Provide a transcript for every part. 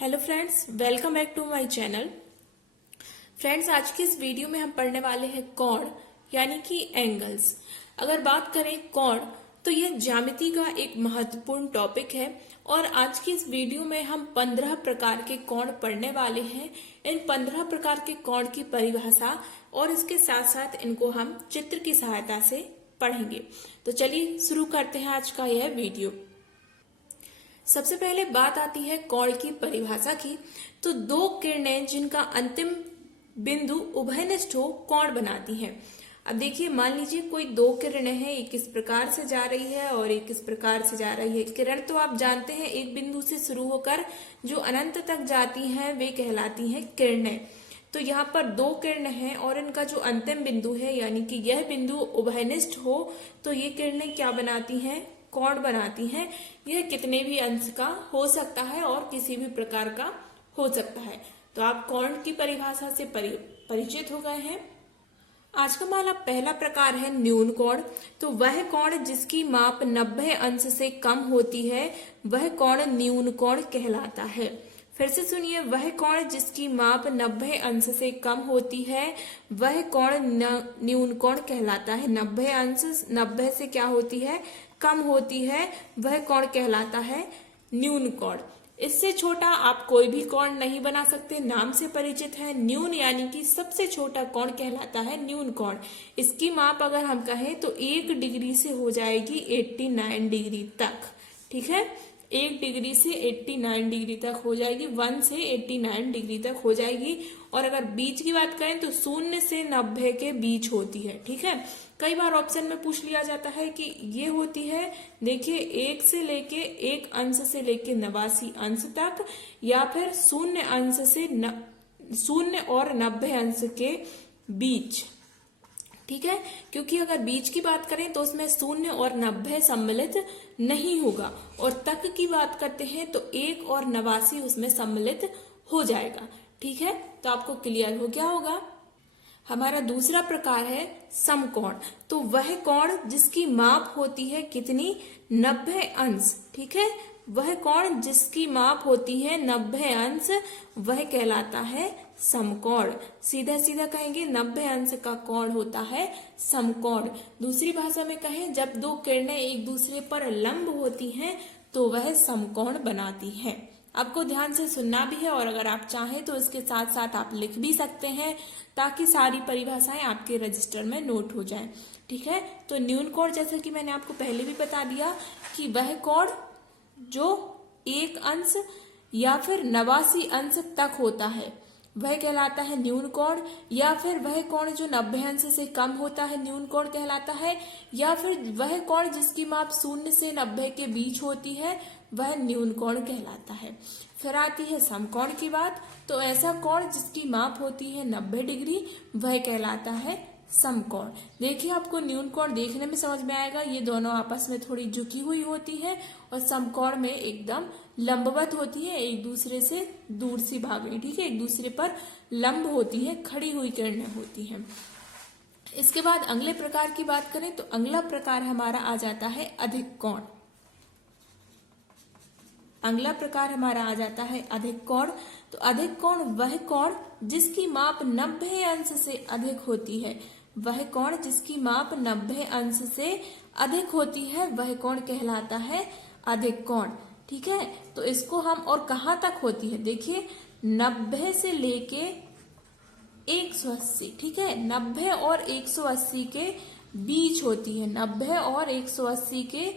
Hello friends, welcome back to my channel. Friends, आज की इस वीडियो में हम पढ़ने वाले हैं कोण यानी कि एंगल्स। अगर बात करें कोण तो यह ज्यामिति का एक महत्वपूर्ण टॉपिक है और आज की इस वीडियो में हम 15 प्रकार के कोण पढ़ने वाले हैं। इन 15 प्रकार के कोण की परिभाषा और इसके साथ साथ इनको हम चित्र की सहायता से पढ़ेंगे। तो चलिए शुरू करते हैं आज का यह वीडियो। सबसे पहले बात आती है कोण की परिभाषा की। तो दो किरणें जिनका अंतिम बिंदु उभयनिष्ठ हो कोण बनाती हैं। अब देखिए, मान लीजिए कोई दो किरणें हैं, एक इस प्रकार से जा रही है और एक इस प्रकार से जा रही है। किरण तो आप जानते हैं एक बिंदु से शुरू होकर जो अनंत तक जाती हैं वे कहलाती हैं किरणें। तो यहाँ पर दो किरणें हैं और इनका जो अंतिम बिंदु है यानी कि यह बिंदु उभयनिष्ठ हो तो ये किरणें क्या बनाती हैं? कोण बनाती हैं। यह कितने भी अंश का हो सकता है और किसी भी प्रकार का हो सकता है। तो आप कोण की परिभाषा से परिचित हो गए हैं। आज का हमारा पहला प्रकार है न्यून कोण। तो वह कोण जिसकी माप 90 अंश से कम होती है वह कोण न्यून कोण कहलाता है। फिर से सुनिए, वह कोण जिसकी माप 90 अंश से कम होती है वह कोण न्यून कोण कहलाता है। 90 अंश 90 से क्या होती है? कम होती है, वह कोण कहलाता है न्यून कोण। इससे छोटा आप कोई भी कोण नहीं बना सकते। नाम से परिचित है, न्यून यानी कि सबसे छोटा कोण कहलाता है न्यून कोण। इसकी माप अगर हम कहें तो 1 डिग्री से हो जाएगी 89 डिग्री तक। ठीक है, 1 डिग्री से 89 डिग्री तक हो जाएगी, 1 से 89 डिग्री तक हो जाएगी। और अगर बीच की बात करें तो 0 से 90 के बीच होती है। ठीक है, कई बार ऑप्शन में पूछ लिया जाता है कि ये होती है, देखिए 1 से लेके 1 अंश से लेके 89 अंश तक, या फिर 0 अंश से 0 और 90 अंश के बीच। ठीक है, क्योंकि अगर बीच की बात करें तो उसमें 0 और 90 सम्मिलित नहीं होगा और तक की बात करते हैं तो 1 और 89 उसमें सम्मिलित हो जाएगा। ठीक है, तो आपको क्लियर हो गया होगा। हमारा दूसरा प्रकार है समकोण। तो वह कोण जिसकी माप होती है कितनी? 90 अंश। ठीक है, वह कोण जिसकी माप होती है 90 अंश वह कहलाता है समकोण। सीधा सीधा कहेंगे 90 अंश का कोण होता है समकोण। दूसरी भाषा में कहें, जब दो किरणें एक दूसरे पर लंब होती हैं तो वह समकोण बनाती हैं। आपको ध्यान से सुनना भी है और अगर आप चाहें तो इसके साथ साथ आप लिख भी सकते हैं ताकि सारी परिभाषाएं आपके रजिस्टर में नोट हो जाएं। ठीक है, तो न्यून कोण जैसे कि मैंने आपको पहले भी बता दिया कि वह कोण जो 1 अंश या फिर 89 अंश तक होता है वह कहलाता है न्यून कोण, या फिर वह कोण जो 90 अंश से कम होता है न्यून कोण कहलाता है, या फिर वह कोण जिसकी माप 0 से 90 के बीच होती है वह न्यून कोण कहलाता है। फिर आती है समकोण की बात। तो ऐसा कोण जिसकी माप होती है 90 डिग्री वह कहलाता है समकोण। देखिए, आपको न्यून कोण देखने में समझ में आएगा, ये दोनों आपस में थोड़ी झुकी हुई होती है और समकोण में एकदम लंबवत होती है, एक दूसरे से दूर सी भागनी। ठीक है, एक दूसरे पर लंब होती है, खड़ी हुई किरणें होती हैं। इसके बाद अगले प्रकार की बात करें तो अगला प्रकार हमारा आ जाता है अधिक कोण। अगला प्रकार हमारा आ जाता है अधिक कोण। तो अधिक कोण वह कोण जिसकी माप 90 अंश से अधिक होती है। वह कोण जिसकी माप 90 अंश से अधिक होती है वह कोण कहलाता है अधिक कोण। ठीक है, तो इसको हम और कहाँ तक होती है? देखिए, 90 से लेके 180। ठीक है, 90 और 180 के बीच होती है। 90 और 180 के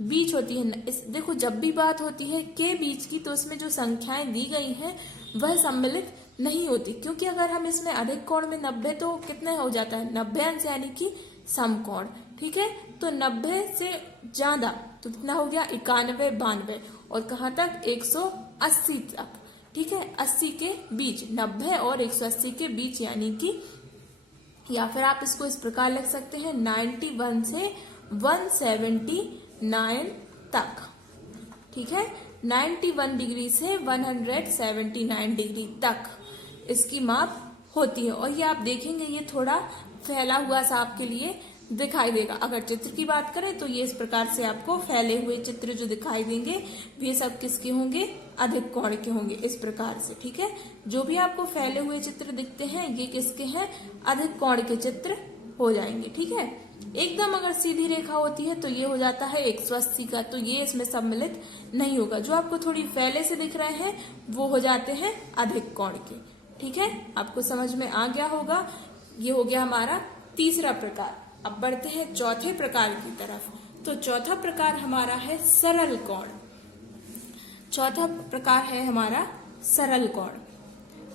बीच होती है। देखो, जब भी बात होती है के बीच की तो उसमें जो संख्याएं दी गई हैं वह सम्मिलित नहीं होती, क्योंकि अगर हम इसमें अधिक कोण में 90 तो कितना हो जाता है? 90 अंश यानी कि समकोण। ठीक है, तो 90 से ज्यादा तो कितना हो गया? 91, 92 और कहाँ तक? 180 तक। ठीक है, 80 के बीच, 90 और 180 के बीच यानी कि, या फिर आप इसको इस प्रकार लिख सकते हैं 91 से 179 तक। ठीक है, 91 डिग्री से 179 डिग्री तक इसकी माप होती है। और ये आप देखेंगे ये थोड़ा फैला हुआ सा आपके लिए दिखाई देगा। अगर चित्र की बात करें तो ये इस प्रकार से आपको फैले हुए चित्र जो दिखाई देंगे ये सब किसके होंगे? अधिक कोण के होंगे, इस प्रकार से। ठीक है, जो भी आपको फैले हुए चित्र दिखते हैं ये किसके हैं, अधिक कोण के चित्र हो जाएंगे। ठीक है, एकदम अगर सीधी रेखा होती है तो ये हो जाता है 180 का, तो ये इसमें सम्मिलित नहीं होगा। जो आपको थोड़ी फैले से दिख रहे हैं वो हो जाते हैं अधिक कोण के। ठीक है, आपको समझ में आ गया होगा। ये हो गया हमारा तीसरा प्रकार। अब बढ़ते हैं चौथे प्रकार की तरफ। तो चौथा प्रकार हमारा है सरल कोण। चौथा प्रकार है हमारा सरल कोण।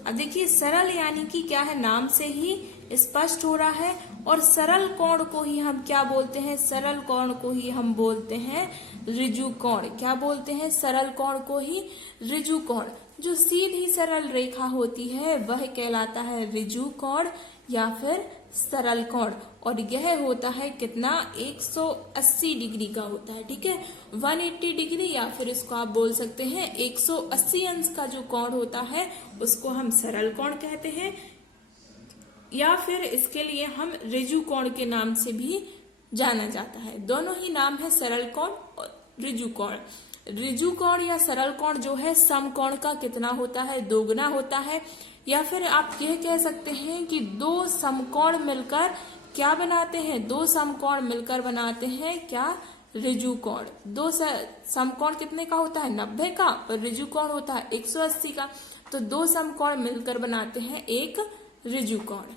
अब देखिए, सरल यानी कि क्या है, नाम से ही स्पष्ट हो रहा है। और सरल कोण को ही हम क्या बोलते हैं, सरल कोण को ही हम बोलते हैं ऋजु कोण। क्या बोलते हैं, सरल कोण को ही ऋजु कोण। जो सीधी सरल रेखा होती है वह कहलाता है ऋजु कोण या फिर सरल कोण। और यह होता है कितना, 180 डिग्री का होता है। ठीक है, 180 डिग्री या फिर इसको आप बोल सकते हैं 180 अंश का जो कोण होता है उसको हम सरल कोण कहते हैं, या फिर इसके लिए हम ऋजु कोण के नाम से भी जाना जाता है। दोनों ही नाम है, सरल कोण और ऋजु कोण। ऋजु कोण या सरल कोण जो है समकोण का कितना होता है, दोगुना होता है। या फिर आप यह कह सकते हैं कि दो समकोण मिलकर क्या बनाते हैं, दो समकोण मिलकर बनाते हैं क्या, ऋजु कोण। दो समकोण कितने का होता है, 90 का, और ऋजु कोण होता है 180 का। तो दो समकोण मिलकर बनाते हैं एक ऋजु कोण।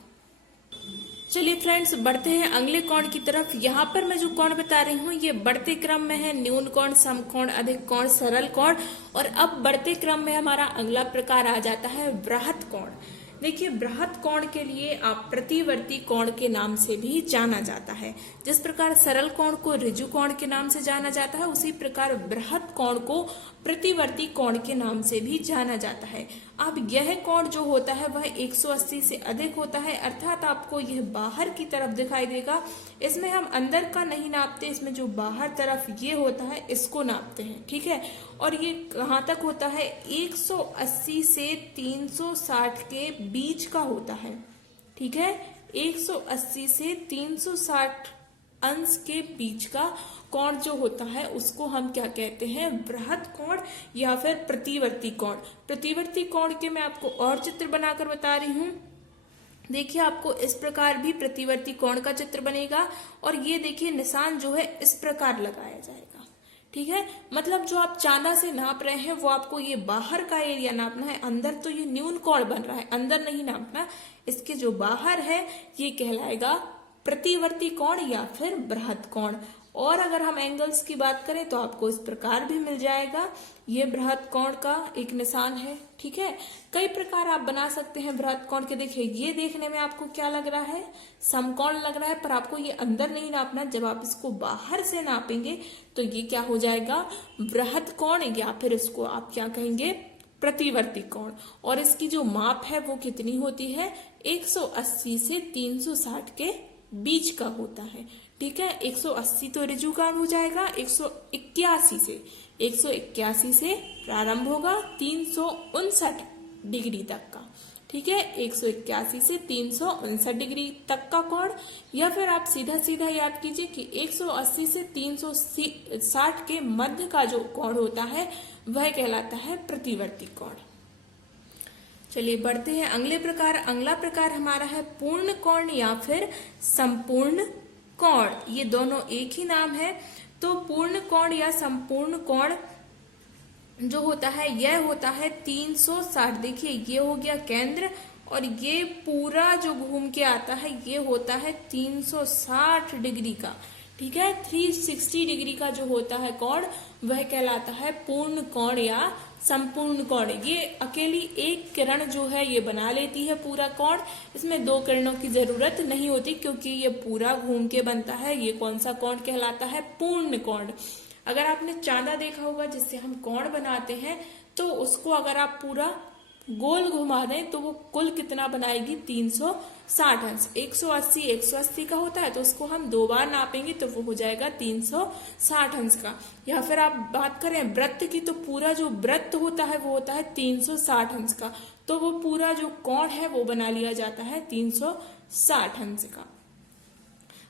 चलिए फ्रेंड्स, बढ़ते हैं अगले कोण की तरफ। यहाँ पर मैं जो कोण बता रही हूँ ये बढ़ते क्रम में है न्यून कोण, समकोण, अधिक कोण, सरल कोण। और अब बढ़ते क्रम में हमारा अगला प्रकार आ जाता है बृहत कोण। देखिए, बृहत कोण के लिए आप प्रतिवर्ती कोण के नाम से भी जाना जाता है। जिस प्रकार सरल कोण को ऋजु कोण के नाम से जाना जाता है, उसी प्रकार बृहत कोण को प्रतिवर्ती कोण के नाम से भी जाना जाता है। अब यह कोण जो होता है वह 180 से अधिक होता है, अर्थात आपको यह बाहर की तरफ दिखाई देगा। इसमें हम अंदर का नहीं नापते, इसमें जो बाहर तरफ ये होता है इसको नापते हैं। ठीक है, और ये कहाँ तक होता है, 180 से 360 के बीच का होता है। ठीक है, 180 से 360 अंश के बीच का कोण जो होता है उसको हम क्या कहते हैं, बृहत कोण या फिर प्रतिवर्ती कोण। प्रतिवर्ती कोण के मैं आपको और चित्र बनाकर बता रही हूँ। देखिए, आपको इस प्रकार भी प्रतिवर्ती कोण का चित्र बनेगा, और ये देखिए निशान जो है इस प्रकार लगाया जाएगा। ठीक है, मतलब जो आप चांदा से नाप रहे हैं वो आपको ये बाहर का एरिया नापना है, अंदर तो ये न्यून कोण बन रहा है, अंदर नहीं नापना। इसके जो बाहर है ये कहलाएगा प्रतिवर्ती कोण या फिर बृहत कोण। और अगर हम एंगल्स की बात करें तो आपको इस प्रकार भी मिल जाएगा। ये बृहत कोण का एक निशान है। ठीक है, कई प्रकार आप बना सकते हैं बृहत कोण के। देखिए, ये देखने में आपको क्या लग रहा है, समकोण लग रहा है, पर आपको ये अंदर नहीं नापना। जब आप इसको बाहर से नापेंगे तो ये क्या हो जाएगा, बृहत कोण, या फिर इसको आप क्या कहेंगे, प्रतिवर्ती कोण। और इसकी जो माप है वो कितनी होती है, 180 से 360 के बीच का होता है। ठीक है, 180 तो ऋजु कोण हो जाएगा, 181 से प्रारंभ होगा 359 डिग्री तक का। ठीक है, 181 से 359 डिग्री तक का कोण। या फिर आप सीधा सीधा याद कीजिए कि 180 से 360 के मध्य का जो कोण होता है वह कहलाता है प्रतिवर्ती कोण। चलिए बढ़ते हैं अगले प्रकार। अगला प्रकार हमारा है पूर्ण कोण या फिर संपूर्ण कोण। ये दोनों एक ही नाम है। तो पूर्ण कोण या संपूर्ण कोण जो होता है यह होता है 360। देखिए, ये हो गया केंद्र, और ये पूरा जो घूम के आता है ये होता है 360 डिग्री का। ठीक है, 360 डिग्री का जो होता है कोण वह कहलाता है पूर्ण कोण या संपूर्ण कोण। ये अकेली एक किरण जो है ये बना लेती है पूरा कोण। इसमें दो किरणों की जरूरत नहीं होती, क्योंकि ये पूरा घूम के बनता है। ये कौन सा कोण कहलाता है, पूर्ण कोण। अगर आपने चांदा देखा होगा जिससे हम कोण बनाते हैं, तो उसको अगर आप पूरा गोल घुमा दें तो वो कुल कितना बनाएगी, 360 अंश। 180 का होता है तो उसको हम दो बार नापेंगे तो वो हो जाएगा 360 अंश का। या फिर आप बात करें वृत्त की, तो पूरा जो वृत्त होता है वो होता है 360 अंश का। तो वो पूरा जो कोण है वो बना लिया जाता है 360 अंश का।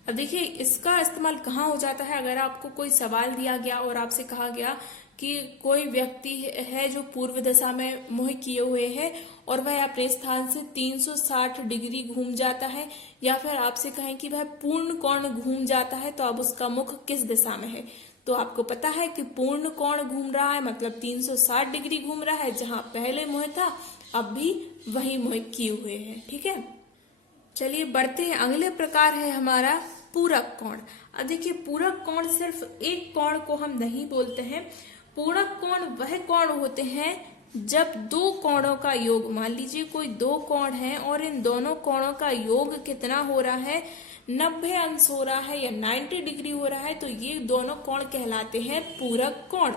अब देखिए, इसका इस्तेमाल कहाँ हो जाता है। अगर आपको कोई सवाल दिया गया और आपसे कहा गया कि कोई व्यक्ति है जो पूर्व दिशा में मुंह किए हुए है और वह अपने स्थान से 360 डिग्री घूम जाता है, या फिर आपसे कहें कि वह पूर्ण कोण घूम जाता है, तो अब उसका मुख किस दिशा में है। तो आपको पता है कि पूर्ण कोण घूम रहा है, मतलब 360 डिग्री घूम रहा है। जहां पहले मुंह था अब भी वही मुंह किए हुए है। ठीक है, चलिए बढ़ते हैं। अगले प्रकार है हमारा पूरक कोण। अब देखिए, पूरक कोण सिर्फ एक कोण को हम नहीं बोलते हैं। पूरक कोण वह कोण होते हैं जब दो कोणों का योग, मान लीजिए कोई दो कोण है और इन दोनों कोणों का योग कितना हो रहा है, 90 अंश हो रहा है या 90 डिग्री हो रहा है, तो ये दोनों कोण कहलाते हैं पूरक कोण।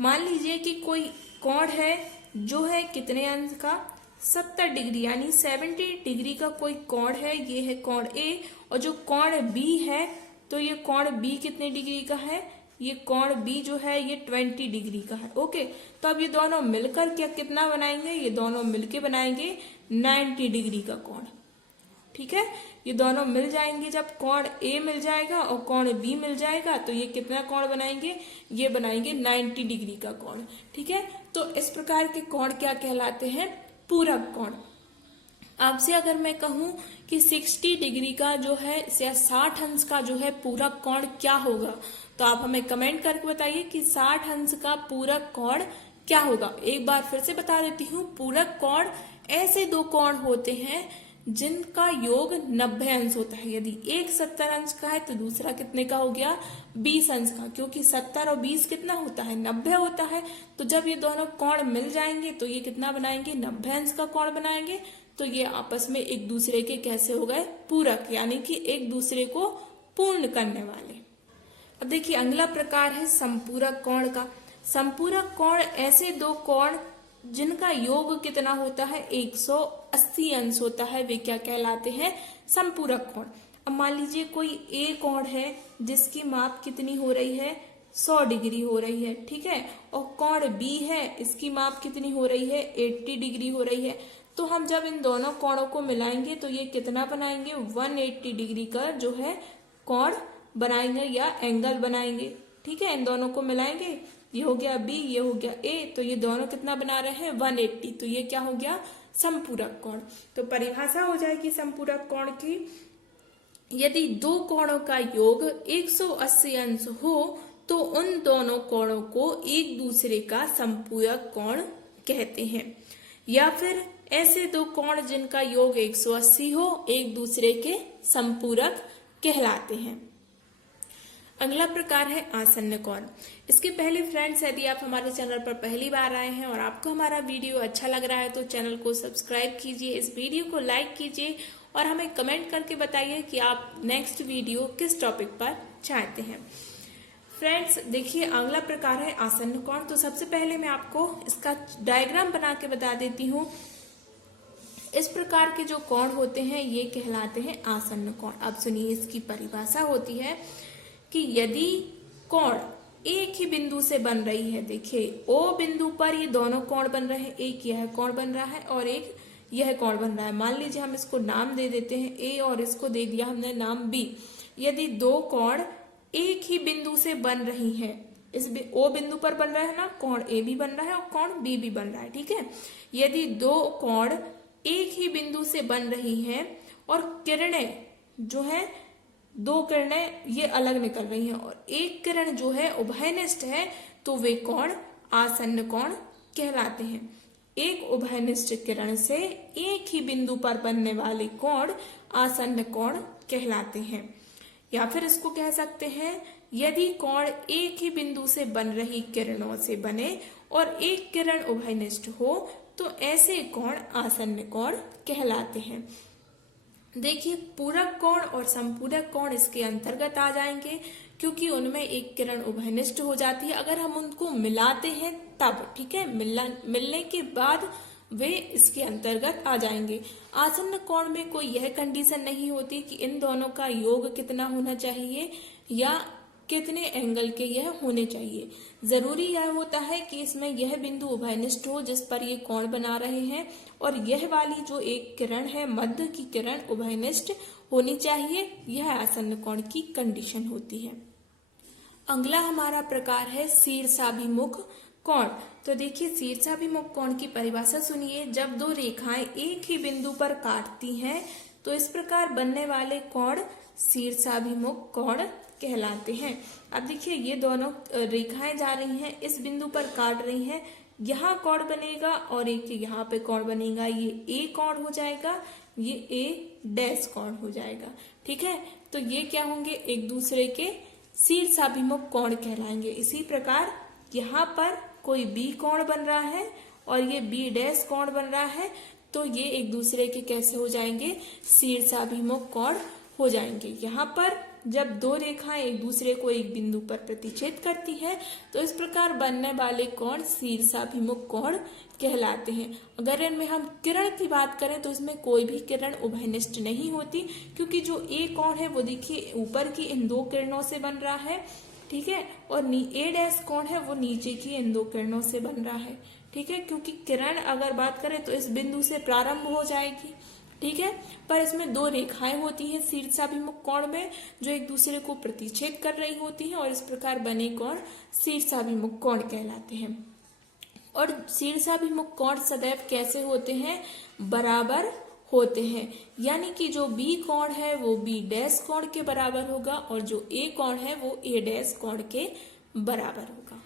मान लीजिए कि कोई कोण है जो है कितने अंश का, 70 डिग्री, यानी 70 डिग्री का कोई कोण है, ये है कोण ए। और जो कोण बी है, तो ये कोण बी कितने डिग्री का है, ये कोण बी जो है ये 20 डिग्री का है। ओके, तो अब ये दोनों मिलकर क्या कितना बनाएंगे, ये दोनों मिलके बनाएंगे 90 डिग्री का कोण। ठीक है, ये दोनों मिल जाएंगे। जब कोण ए मिल जाएगा और कोण बी मिल जाएगा, तो ये कितना कोण बनाएंगे, ये बनाएंगे 90 डिग्री का कोण। ठीक है, तो इस प्रकार के कोण क्या कहलाते हैं, पूरक कोण। आपसे अगर मैं कहूं कि 60 डिग्री का जो है या 60 अंश का जो है पूरक कोण क्या होगा, तो आप हमें कमेंट करके बताइए कि 60 अंश का पूरक कोण क्या होगा। एक बार फिर से बता देती हूँ, पूरक कोण ऐसे दो कोण होते हैं जिनका योग 90 अंश होता है। यदि एक 70 अंश का है तो दूसरा कितने का हो गया, 20 अंश का, क्योंकि 70 और 20 कितना होता है, 90 होता है। तो जब ये दोनों कोण मिल जाएंगे तो ये कितना बनाएंगे, 90 अंश का कोण बनाएंगे। तो ये आपस में एक दूसरे के कैसे हो गए, पूरक, यानी कि एक दूसरे को पूर्ण करने वाले। अब देखिए, अगला प्रकार है संपूरक कोण का। संपूरक कोण ऐसे दो कोण जिनका योग कितना होता है, 180 अंश होता है, वे क्या कहलाते हैं, संपूरक कोण। अब मान लीजिए कोई ए कोण है जिसकी माप कितनी हो रही है, 100 डिग्री हो रही है। ठीक है, और कोण बी है, इसकी माप कितनी हो रही है, 80 डिग्री हो रही है। तो हम जब इन दोनों कोणों को मिलाएंगे तो ये कितना बनाएंगे, 180 डिग्री का जो है कोण बनाएंगे या एंगल बनाएंगे। ठीक है, इन दोनों को मिलाएंगे, ये हो गया बी, ये हो गया ए, तो ये दोनों कितना बना रहे हैं, 180। तो ये क्या हो गया, संपूरक कोण। तो परिभाषा हो जाएगी संपूरक कोण की, यदि दो कोणों का योग 180 अंश हो तो उन दोनों कोणों को एक दूसरे का संपूरक कोण कहते हैं। या फिर ऐसे दो कोण जिनका योग 180 हो, एक दूसरे के संपूरक कहलाते हैं। अगला प्रकार है आसन्न कोण। इसके पहले फ्रेंड्स, यदि आप हमारे चैनल पर पहली बार आए हैं और आपको हमारा वीडियो अच्छा लग रहा है तो चैनल को सब्सक्राइब कीजिए, इस वीडियो को लाइक कीजिए और हमें कमेंट करके बताइए कि आप नेक्स्ट वीडियो किस टॉपिक पर चाहते हैं। फ्रेंड्स देखिए, अगला प्रकार है आसन्न कोण। तो सबसे पहले मैं आपको इसका डायग्राम बना के बता देती हूँ। इस प्रकार के जो कोण होते हैं ये कहलाते हैं आसन्न कोण। अब सुनिए, इसकी परिभाषा होती है कि यदि कोण एक ही बिंदु से बन रही है, देखिए ओ बिंदु पर ये दोनों कोण बन रहे हैं, एक यह कोण बन रहा है और एक यह कोण बन रहा है। मान लीजिए हम इसको नाम दे देते हैं ए और इसको दे दिया हमने नाम बी। यदि दो कोण एक ही बिंदु से बन रही है, इस ओ बिंदु पर बन रहा है ना, कोण ए भी बन रहा है और कोण बी भी बन रहा है। ठीक है, यदि दो कोण एक ही बिंदु से बन रही हैं और किरणें जो है, दो किरणें ये अलग निकल रही हैं और एक किरण जो है उभयनिष्ठ है, तो वे कोण आसन्न कोण कहलाते हैं। एक उभयनिष्ठ किरण से एक ही बिंदु पर बनने वाले कोण आसन्न कोण कहलाते हैं। या फिर इसको कह सकते हैं, यदि कोण एक ही बिंदु से बन रही किरणों से बने और एक किरण उभयनिष्ठ हो तो ऐसे कोण आसन्न कोण कहलाते हैं। देखिए, पूरक कोण और संपूरक कोण इसके अंतर्गत आ जाएंगे क्योंकि उनमें एक किरण उभयनिष्ठ हो जाती है। अगर हम उनको मिलाते हैं तब, ठीक है, मिलने के बाद वे इसके अंतर्गत आ जाएंगे। आसन्न कोण में कोई यह कंडीशन नहीं होती कि इन दोनों का योग कितना होना चाहिए या कितने एंगल के यह होने चाहिए। जरूरी यह होता है कि इसमें यह बिंदु उभयनिष्ठ हो जिस पर ये कोण बना रहे हैं और यह वाली जो एक किरण है, मध्य की किरण उभयनिष्ठ होनी चाहिए। यह आसन्न कोण की कंडीशन होती है। अगला हमारा प्रकार है शीर्षाभिमुख कोण। तो देखिए शीर्षाभिमुख कोण की परिभाषा सुनिए। जब दो रेखाएं एक ही बिंदु पर काटती हैं तो इस प्रकार बनने वाले कोण शीर्षाभिमुख कोण कहलाते हैं। अब देखिए ये दोनों रेखाएं जा रही हैं, इस बिंदु पर काट रही हैं, यहाँ कोण बनेगा और एक यहाँ पे कोण बनेगा, ये ए कोण हो जाएगा, ये ए डैश कोण हो जाएगा। ठीक है, तो ये क्या होंगे, एक दूसरे के शीर्षाभिमुख कोण कहलाएंगे। इसी प्रकार यहाँ पर कोई बी कोण बन रहा है और ये बी डैश कोण बन रहा है, तो ये एक दूसरे के कैसे हो जाएंगे, शीर्षाभिमुख कोण हो जाएंगे। यहाँ पर जब दो रेखाएं एक दूसरे को एक बिंदु पर प्रतिच्छेद करती है तो इस प्रकार बनने वाले कोण शीर्षाभिमुख कोण कहलाते हैं। अगर इनमें हम किरण की बात करें तो इसमें कोई भी किरण उभयनिष्ठ नहीं होती, क्योंकि जो ए कोण है वो देखिए ऊपर की इन दो किरणों से बन रहा है, ठीक है, और ए डैश कोण है वो नीचे की इन दो किरणों से बन रहा है। ठीक है, क्योंकि किरण अगर बात करें तो इस बिंदु से प्रारंभ हो जाएगी, ठीक है, पर इसमें दो रेखाएं होती हैं शीर्षाभिमुख कोण में जो एक दूसरे को प्रतिच्छेद कर रही होती हैं और इस प्रकार बने कोण शीर्षाभिमुख कोण कहलाते हैं। और शीर्षाभिमुख कोण सदैव कैसे होते हैं, बराबर होते हैं, यानी कि जो बी कोण है वो बी डैश कोण के बराबर होगा और जो ए कोण है वो ए डैश कोण के बराबर होगा।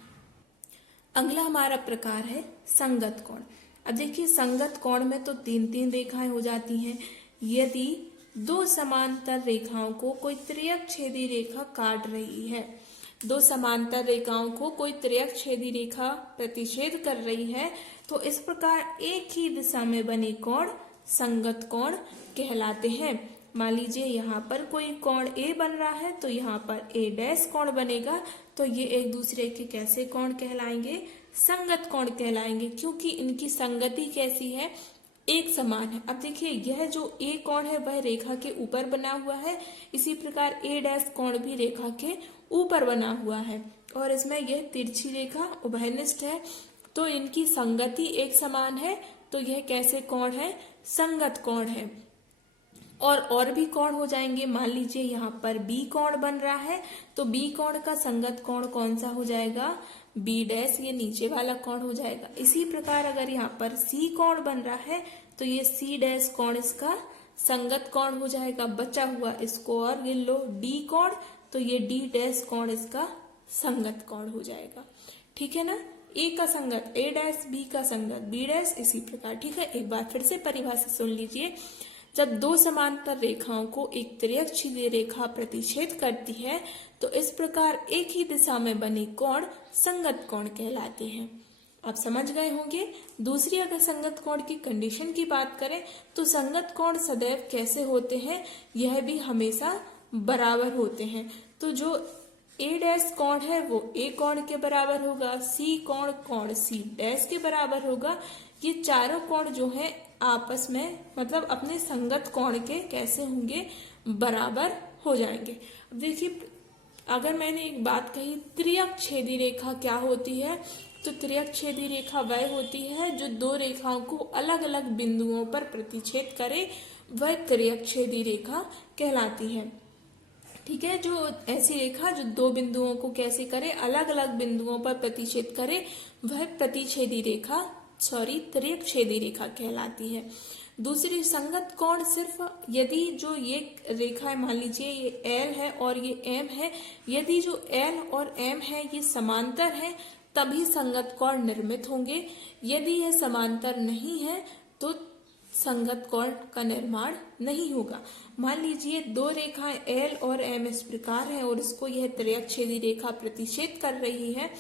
अगला हमारा प्रकार है संगत कोण। अब देखिए संगत कोण में तो तीन तीन रेखाएं हो जाती हैं। यदि दो समांतर रेखाओं को कोई त्रियक छेदी रेखा काट रही है, दो समांतर रेखाओं को कोई त्रियक छेदी रेखा प्रतिच्छेद कर रही है, तो इस प्रकार एक ही दिशा में बने कोण संगत कोण कहलाते हैं। मान लीजिए यहाँ पर कोई कोण ए बन रहा है तो यहाँ पर ए डैश कोण बनेगा, तो ये एक दूसरे के कैसे कोण कहलाएंगे, संगत कोण कहलाएंगे, क्योंकि इनकी संगति कैसी है, एक समान है। अब देखिए यह जो ए कोण है वह रेखा के ऊपर बना हुआ है, इसी प्रकार ए डैश कोण भी रेखा के ऊपर बना हुआ है और इसमें यह तिरछी रेखा उभयनिष्ठ है, तो इनकी संगति एक समान है, तो यह कैसे कोण है, संगत कोण है। और भी कोण हो जाएंगे। मान लीजिए यहाँ पर बी कोण बन रहा है तो बी कोण का संगत कोण कौन सा हो जाएगा, बी डैश, ये नीचे वाला कोण हो जाएगा। इसी प्रकार अगर यहाँ पर सी कोण बन रहा है तो ये सी डैश कोण इसका संगत कोण हो जाएगा। बचा हुआ इसको और गिन लो डी कोण, तो ये डी डैश कोण इसका संगत कोण हो जाएगा। ठीक है ना, ए का संगत ए डैश, बी का संगत बी डैश, इसी प्रकार। ठीक है, एक बार फिर से परिभाषा सुन लीजिए। जब दो समांतर रेखाओं को एक त्रियक छेदी रेखा प्रतिच्छेद करती है तो इस प्रकार एक ही दिशा में बने कोण संगत कोण कहलाते हैं। आप समझ गए होंगे। दूसरी अगर संगत कोण की कंडीशन की बात करें तो संगत कोण सदैव कैसे होते हैं, यह भी हमेशा बराबर होते हैं। तो जो ए डैश कोण है वो ए कोण के बराबर होगा, सी कोण सी डैश के बराबर होगा। ये चारों कोण जो है आपस में मतलब अपने संगत कोण के कैसे होंगे, बराबर हो जाएंगे। अब देखिए अगर मैंने एक बात कही त्रियक छेदी रेखा क्या होती है, तो त्रियक छेदी रेखा वह होती है जो दो रेखाओं को अलग अलग बिंदुओं पर प्रतिच्छेद करे, वह त्रियक छेदी रेखा कहलाती है। ठीक है, जो ऐसी रेखा जो दो बिंदुओं को कैसे करे, अलग अलग बिंदुओं पर प्रतिच्छेद करे, वह प्रतिच्छेदी रेखा त्रियक छेदी रेखा कहलाती है। दूसरी संगत कोण सिर्फ यदि जो ये रेखा है, मान लीजिए ये एल है और ये एम है, यदि जो एल और एम है ये समांतर है तभी संगत कोण निर्मित होंगे। यदि यह समांतर नहीं है तो संगत कोण का निर्माण नहीं होगा। मान लीजिए दो रेखाएं एल और एम इस प्रकार है और इसको यह त्रियक छेदी रेखा प्रतिच्छेद कर रही है,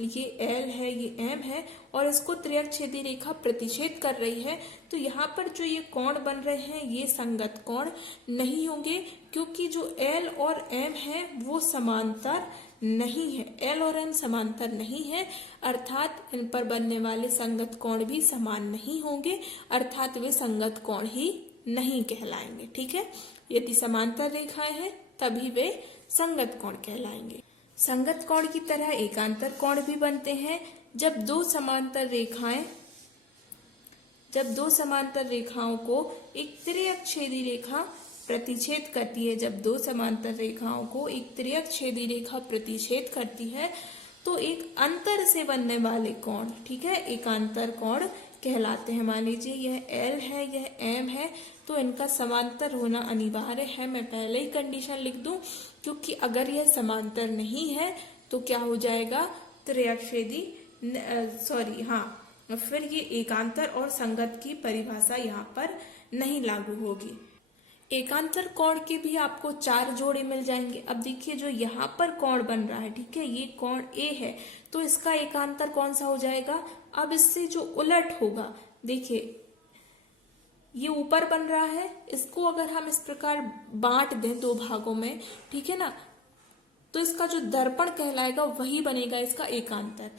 ये एल है ये एम है और इसको त्रियक छेदी रेखा प्रतिच्छेद कर रही है, तो यहाँ पर जो ये कोण बन रहे हैं ये संगत कोण नहीं होंगे, क्योंकि जो एल और एम है वो समांतर नहीं है। एल और एम समांतर नहीं है, अर्थात इन पर बनने वाले संगत कोण भी समान नहीं होंगे, अर्थात वे संगत कोण ही नहीं कहलाएंगे। ठीक है, यदि समांतर रेखाएं हैं तभी वे संगत कोण कहलाएंगे। संगत कोण की तरह एकांतर कोण भी बनते हैं जब दो समांतर रेखाओं को एक त्रियक छेदी रेखा प्रतिच्छेद करती है, जब दो समांतर रेखाओं को एक तिर्यक छेदी रेखा प्रतिच्छेद करती है तो एक अंतर से बनने वाले कोण, ठीक है, एकांतर कोण कहलाते हैं। मान लीजिए यह L है, यह M है, तो इनका समांतर होना अनिवार्य है। मैं पहले ही कंडीशन लिख दूं, क्योंकि अगर यह समांतर नहीं है तो क्या हो जाएगा, त्रिअक्षेदी, फिर ये एकांतर और संगत की परिभाषा यहाँ पर नहीं लागू होगी। एकांतर कोण के भी आपको 4 जोड़े मिल जाएंगे। अब देखिए जो यहाँ पर कोण बन रहा है, ठीक है, ये कोण A है, तो इसका एकांतर कौन सा हो जाएगा। अब इससे जो उलट होगा, देखिए ये ऊपर बन रहा है, इसको अगर हम इस प्रकार बांट दें 2 भागों में, ठीक है ना, तो इसका जो दर्पण कहलाएगा वही बनेगा इसका एकांतर।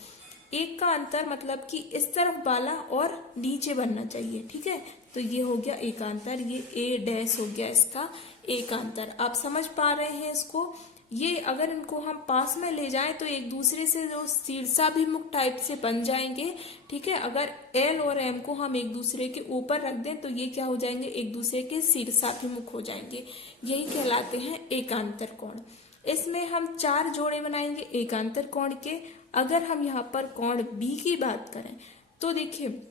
एक का अंतर मतलब कि इस तरफ वाला और नीचे बनना चाहिए, ठीक है, तो ये हो गया एकांतर, ये A डैश हो गया इसका एकांतर। आप समझ पा रहे हैं इसको। ये अगर इनको हम पास में ले जाएं तो एक दूसरे से जो शीर्षाभिमुख टाइप से बन जाएंगे, ठीक है। अगर L और M को हम एक दूसरे के ऊपर रख दें तो ये क्या हो जाएंगे, एक दूसरे के शीर्षाभिमुख हो जाएंगे। यही कहलाते हैं एकांतर कोण। इसमें हम 4 जोड़े बनाएंगे एकांतर कोण के। अगर हम यहाँ पर कोण B की बात करें तो देखिए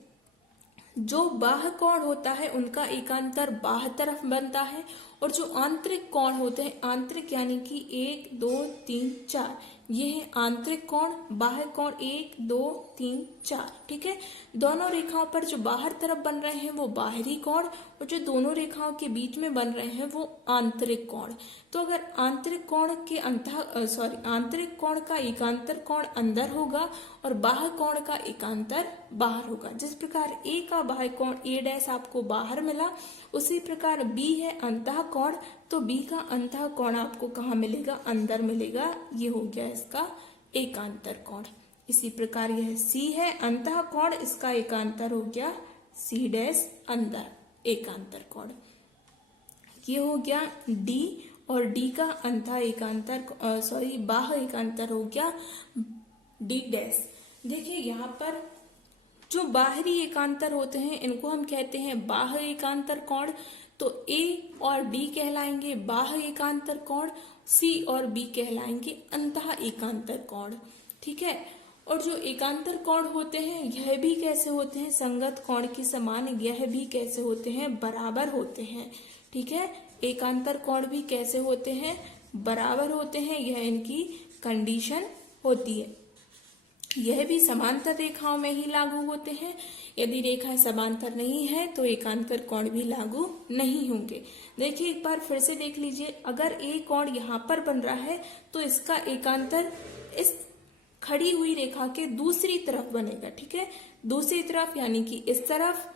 जो बाह्य कोण होता है उनका एकांतर बाह्य तरफ बनता है, और जो आंतरिक कोण होते हैं, आंतरिक यानी कि 1 2 3 4, ये है आंतरिक कोण, बाह्य कोण 1 2 3 4, ठीक है। दोनों रेखाओं पर जो बाहर तरफ बन रहे हैं वो बाहरी कोण, और जो दोनों रेखाओं के बीच में बन रहे हैं वो आंतरिक कोण। तो अगर आंतरिक कोण के आंतरिक कोण का एकांतर कोण अंदर होगा और बाह्य कोण का एकांतर बाहर होगा। जिस प्रकार A का बाह्य कोण A डैश आपको बाहर मिला, उसी प्रकार B है अंतः कोण, तो B का अंतः कोण आपको कहाँ मिलेगा, अंदर मिलेगा। ये हो गया इसका एकांतर कोण। इसी प्रकार यह C है अंतः कोण, इसका एकांतर हो गया C डैश अंदर एकांतर कोण। ये हो गया D, और D का अंतः एकांतर बाह्य एकांतर हो गया D डैश। देखिए यहाँ पर जो बाहरी एकांतर होते हैं इनको हम कहते हैं बाह्य एकांतर कोण। तो A और D कहलाएंगे बाह्य एकांतर कोण, C और B कहलाएंगे अंतः एकांतर कोण, ठीक है। और जो एकांतर कोण होते हैं यह भी कैसे होते हैं, संगत कोण के समान यह भी कैसे होते हैं, बराबर होते हैं, ठीक है। एकांतर कोण भी कैसे होते हैं, बराबर होते हैं, यह इनकी कंडीशन होती है। यह भी समांतर रेखाओं में ही लागू होते हैं। यदि रेखाएं समांतर नहीं है तो एकांतर कोण भी लागू नहीं होंगे। देखिए एक बार फिर से देख लीजिए, अगर A कोण यहाँ पर बन रहा है तो इसका एकांतर इस खड़ी हुई रेखा के दूसरी तरफ बनेगा, ठीक है, दूसरी तरफ यानी कि इस तरफ।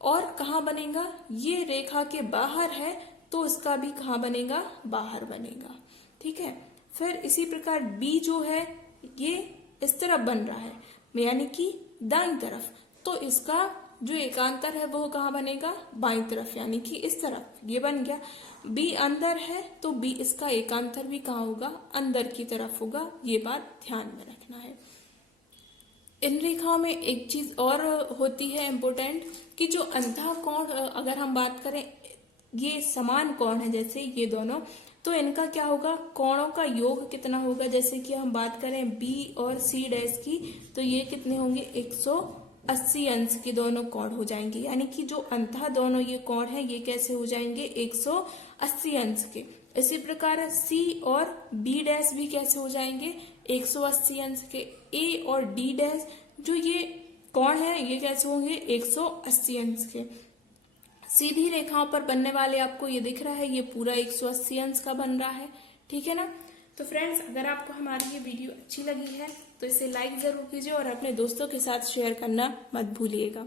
और कहाँ बनेगा, ये रेखा के बाहर है तो इसका भी कहाँ बनेगा, बाहर बनेगा, ठीक है। फिर इसी प्रकार B जो है ये इस तरफ बन रहा है, यानी कि दाईं तरफ, तो इसका जो एकांतर है वो कहाँ बनेगा, बाईं तरफ, यानी कि इस तरफ। ये बन गया। B अंदर है तो B इसका एकांतर भी कहाँ होगा, अंदर की तरफ होगा। ये बात ध्यान में रखना है। इन रेखाओं में एक चीज और होती है इम्पोर्टेंट, कि जो अंतः कोण अगर हम बात करें, ये समान कोण है जैसे ये दोनों, तो इनका क्या होगा, कोणों का योग कितना होगा। जैसे कि हम बात करें B और C डैश की, तो ये कितने होंगे, 180 अंश के दोनों कोण हो जाएंगे। यानी कि जो अंतः दोनों ये कोण है ये कैसे हो जाएंगे, 180 अंश के। इसी प्रकार C और B डैश भी कैसे हो जाएंगे, 180 अंश के। A और D डैश जो ये कोण है ये कैसे होंगे, 180 अंश के। सीधी रेखाओं पर बनने वाले आपको ये दिख रहा है, ये पूरा 180 अंश का बन रहा है, ठीक है ना। तो फ्रेंड्स अगर आपको हमारी ये वीडियो अच्छी लगी है तो इसे लाइक जरूर कीजिए और अपने दोस्तों के साथ शेयर करना मत भूलिएगा।